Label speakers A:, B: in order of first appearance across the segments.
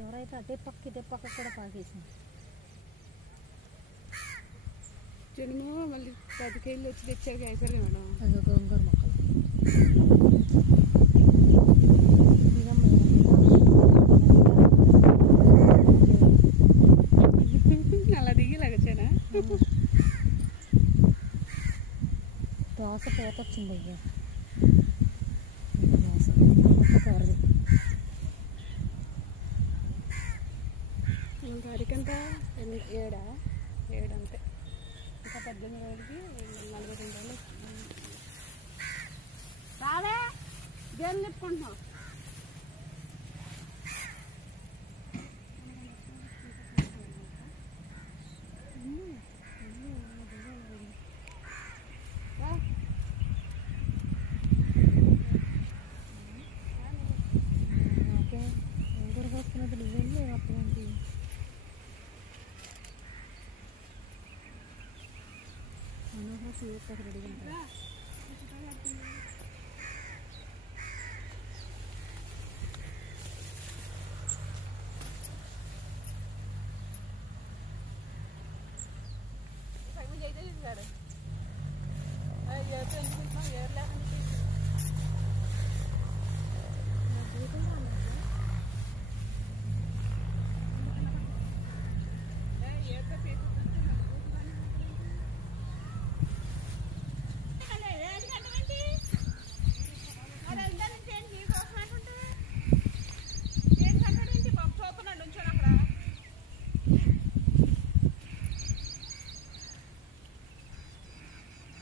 A: ఎవరైతే అటే పక్క ఇటే పక్క కూడా పాకేసింది
B: జనుము మళ్ళీ పది కేళ్ళు వచ్చి తెచ్చాక అయిపోయింది మేడం.
A: అదో గోంగూర మొక్కలు. ఇదమ్మ,
B: అలా దిగి లగచ్చానా
A: ఇదమ్మ. దోస పూత వచ్చింది అయ్యా.
B: ఎన్ని? ఏడా? ఏడు అంతే ఇంకా పద్దెనిమిది రోజులకి నలభై రెండు రోజులు రావే. దేని చెప్పుకుంటున్నావు?
A: మనోహర సీట్ అక్కడ రెడీగా ఉంటాయి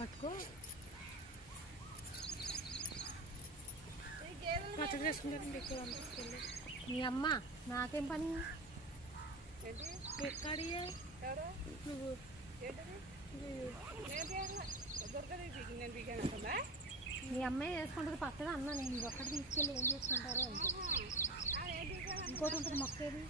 A: పట్టుకో.
B: పచ్చడి చేసుకుంటారండి ఎక్కువ అనిపిస్తుంది
A: మీ అమ్మ నాకేం పని?
B: నువ్వు.
A: మీ అమ్మాయి వేసుకుంటుంది పచ్చడి అన్నా నేను ఒక్కటి తీసుకెళ్ళి ఏం చేసుకుంటారో ఇంకోటి ఉంటుంది మొక్క ఏది.